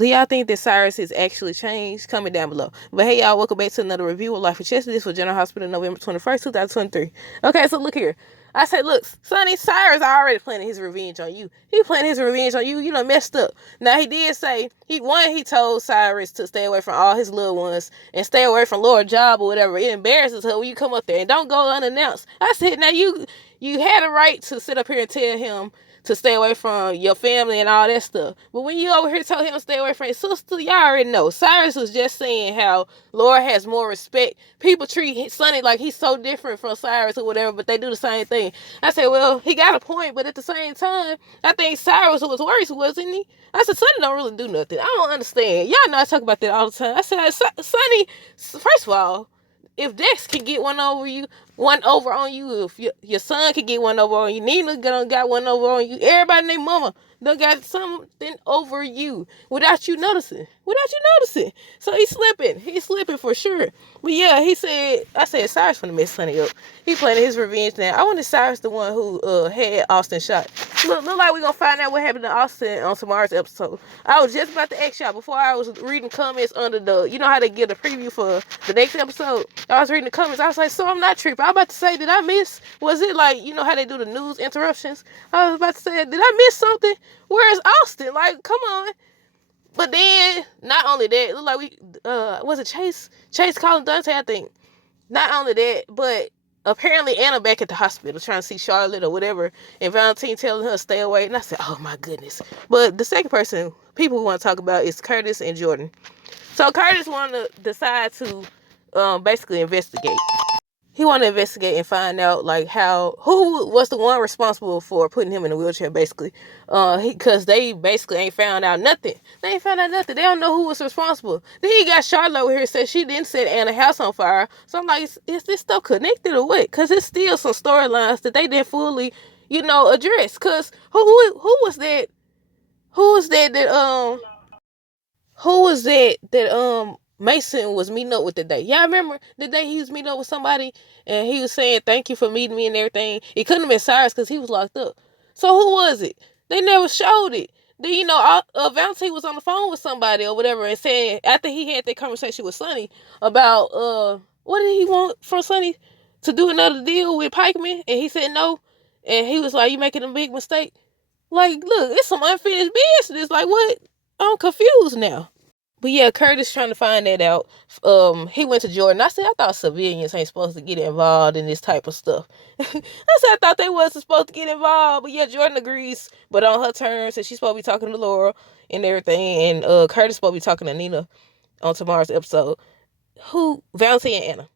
Do y'all think that Cyrus has actually changed? Comment down below. But hey, y'all, welcome back to another review of Life with Chester. This was General Hospital, November 21st, 2023. Okay, so look here. I said, look, Sonny, Cyrus already planning his revenge on you. He planning his revenge on you. You done messed up. Now, he did say, he told Cyrus to stay away from all his little ones and stay away from Laura Job or whatever. It embarrasses her when you come up there and don't go unannounced. I said, now you had a right to sit up here and tell him to stay away from your family and all that stuff. But when you over here told him to stay away from his sister, y'all already know. Cyrus was just saying how Laura has more respect. People treat Sonny like he's so different from Cyrus or whatever, but they do the same thing. I said, well, he got a point, but at the same time, I think Cyrus was worse, wasn't he? I said, Sonny don't really do nothing. I don't understand. Y'all know I talk about that all the time. I said, Sonny, first of all, if Dex can get one over on you, if your son can get one over on you, Nina got one over on you, everybody named Mama done got something over you without you noticing. So he's slipping for sure. But yeah, I said Cyrus finna mess Sonny up. He planning his revenge now. I wanted Cyrus the one who had Austin shot. Look like we gonna find out what happened to Austin on tomorrow's episode. I was just about to ask y'all before I was reading comments under the, you know how they give a preview for the next episode. I was reading the comments. I was like, so I'm not tripping. I was about to say, did I miss? Was it like, you know how they do the news interruptions? I was about to say, did I miss something? Where's Austin? Like, come on. But then, not only that, it looked like we, was it Chase calling Dante, I think. Not only that, but apparently Anna back at the hospital trying to see Charlotte or whatever, and Valentine telling her to stay away. And I said, oh my goodness. But the second person, people who want to talk about is Curtis and Jordan. So Curtis wanted to decide to basically investigate. He wanted to investigate and find out like who was the one responsible for putting him in a wheelchair, basically. Because they basically ain't found out nothing. They don't know who was responsible. Then he got Charlotte over here said she didn't set Anna's house on fire. So I'm like, is this stuff connected or what? Because it's still some storylines that they didn't fully, address. Because who was that? Who was that Mason was meeting up with today? Y'all remember the day he was meeting up with somebody and he was saying thank you for meeting me and everything? It couldn't have been Cyrus because he was locked up. So who was it? They never showed it. Then Valentine was on the phone with somebody or whatever and saying after he had that conversation with Sonny about what did he want from Sonny to do another deal with Pikeman, and he said no, and he was like, you making a big mistake. Like, look, it's some unfinished business. Like, what? I'm confused now. But yeah, Curtis trying to find that out. He went to Jordan. I said, I thought civilians ain't supposed to get involved in this type of stuff. I thought they wasn't supposed to get involved. But yeah, Jordan agrees, but on her terms, and she's supposed to be talking to Laura and everything. And Curtis supposed to be talking to Nina on tomorrow's episode. Valentine and Anna.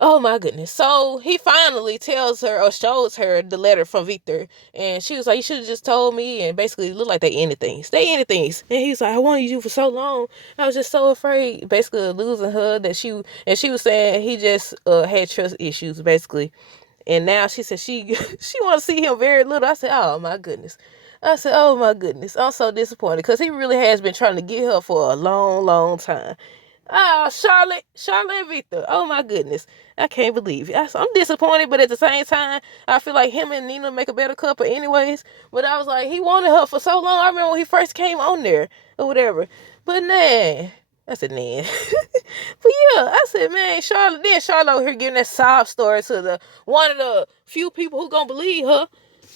Oh my goodness. So he finally tells her or shows her the letter from Victor. And she was like, you should have just told me. And basically, it looked like they ended things. And he's like, I wanted you for so long. I was just so afraid, basically, of losing her. And she was saying he just had trust issues, basically. And now she said she wants to see him very little. I said, oh my goodness. I'm so disappointed because he really has been trying to get her for a long, long time. Oh, Charlotte and Victor. Oh my goodness. I can't believe it. I'm disappointed, but at the same time, I feel like him and Nina make a better couple anyways. But I was like, he wanted her for so long. I remember when he first came on there or whatever. But nah. I said, nah. But yeah, I said, man, Charlotte over here giving that sob story to one of the few people who gonna believe her,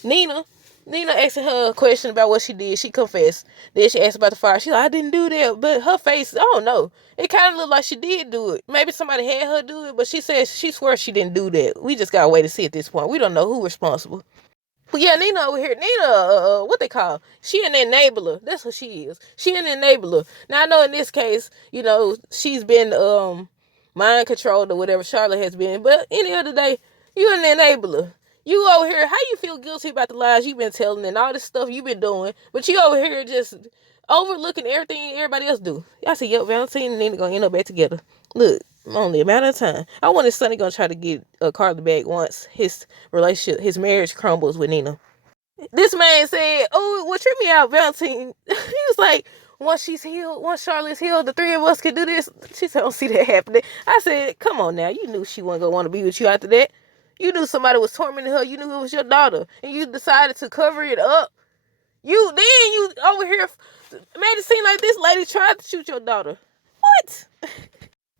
Nina. Nina asking her a question about what she did. She confessed. Then she asked about the fire. She's like, I didn't do that. But her face, I don't know. It kind of looked like she did do it. Maybe somebody had her do it, but she says she swears she didn't do that. We just gotta wait to see at this point. We don't know who responsible. But yeah, Nina over here, what they call? She an enabler. That's what she is. She an enabler. Now I know in this case, she's been mind controlled or whatever Charlotte has been. But any other day, you an enabler. You over here, how you feel guilty about the lies you've been telling and all this stuff you've been doing, but you over here just overlooking everything everybody else do. I said, yep, Valentine and Nina gonna end up back together. Look, only a matter of time. I wonder if Sonny gonna try to get Carly back once his marriage crumbles with Nina. This man said, oh, what tripped me out, Valentine, he was like, once Charlotte's healed, the three of us can do this. She said, I don't see that happening. I said, come on now, you knew she wasn't gonna want to be with you after that. You knew somebody was tormenting her. You knew it was your daughter. And you decided to cover it up. You over here made it seem like this lady tried to shoot your daughter. What?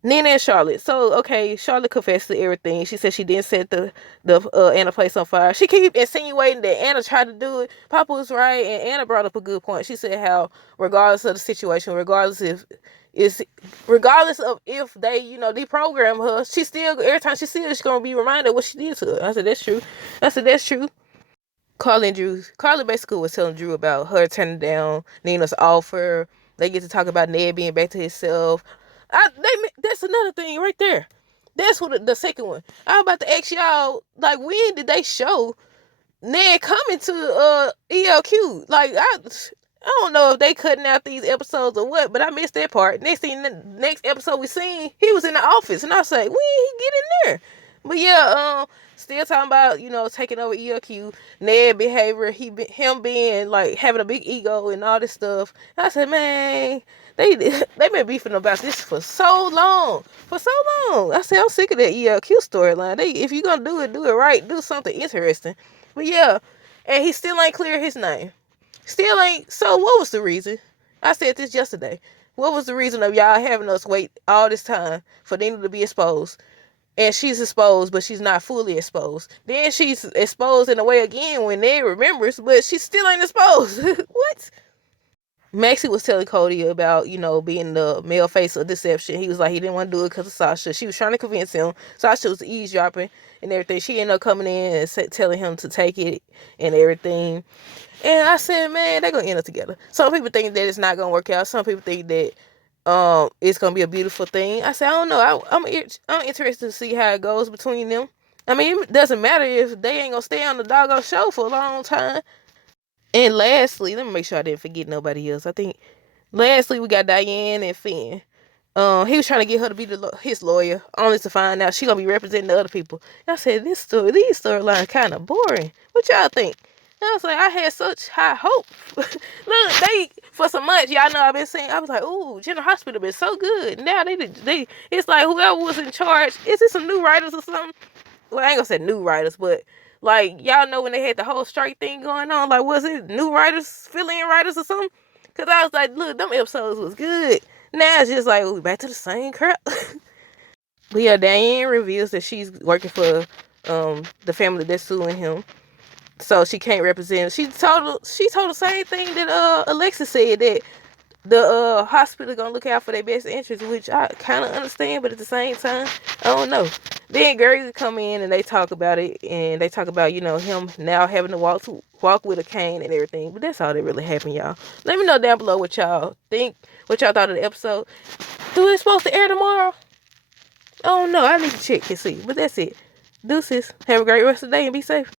Nina and Charlotte. So, okay, Charlotte confessed to everything. She said she didn't set the Anna place on fire. She keep insinuating that Anna tried to do it. Papa was right, and Anna brought up a good point. She said how, regardless of the situation, regardless of if they, deprogram her, she still, every time she sees it, she's gonna be reminded of what she did to her. I said that's true. Carly basically was telling Drew about her turning down Nina's offer. They get to talk about Ned being back to himself. That's another thing right there. That's what the second one. I was about to ask y'all, like, when did they show Ned coming to ELQ? Like, I don't know if they cutting out these episodes or what, but I missed that part. Next episode we seen, he was in the office, and I was like, when he get in there? But yeah, still talking about, taking over ELQ, Ned behavior, him being like having a big ego and all this stuff. And I said, man, they been beefing about this for so long. I said, I'm sick of that ELQ storyline. If you're gonna do it right. Do something interesting. But yeah, and he still ain't clear his name. Still ain't. So what was the reason? I said this yesterday. What was the reason of y'all having us wait all this time for Nina to be exposed? And she's exposed, but she's not fully exposed. Then she's exposed in a way again when Ned remembers, but she still ain't exposed. What? Maxie was telling Cody about, being the male face of deception. He was like, he didn't want to do it because of Sasha. She was trying to convince him. Sasha was eavesdropping and everything. She ended up coming in and telling him to take it and everything. And I said, man, they're going to end up together. Some people think that it's not going to work out. Some people think that it's going to be a beautiful thing. I said, I don't know. I'm interested to see how it goes between them. I mean, it doesn't matter if they ain't going to stay on the doggone show for a long time. And lastly, let me make sure I didn't forget nobody else. I think lastly we got Diane and Finn. He was trying to get her to be his lawyer, only to find out she gonna be representing the other people. And I said, these storylines kind of boring. What y'all think? And I was like, I had such high hope. Look, for some months, y'all know I've been saying, I was like, ooh, General Hospital been so good. Now it's like whoever was in charge. Is it some new writers or something? Well, I ain't gonna say new writers, but like, y'all know when they had the whole strike thing going on, like, was it new writers, fill-in writers or something? Because I was like, look, them episodes was good. Now it's just like, we back to the same crap. But yeah, Diane reveals that she's working for the family that's suing him. So she can't represent him. She told the same thing that Alexis said, that the hospital gonna look out for their best interests, which I kind of understand, but at the same time, I don't know. Then Gary come in and they talk about it, and they talk about, him now having to walk with a cane and everything. But that's all that really happened, y'all. Let me know down below what y'all think, what y'all thought of the episode. Do it supposed to air tomorrow? I don't know. I need to check and see. But that's it. Deuces. Have a great rest of the day and be safe.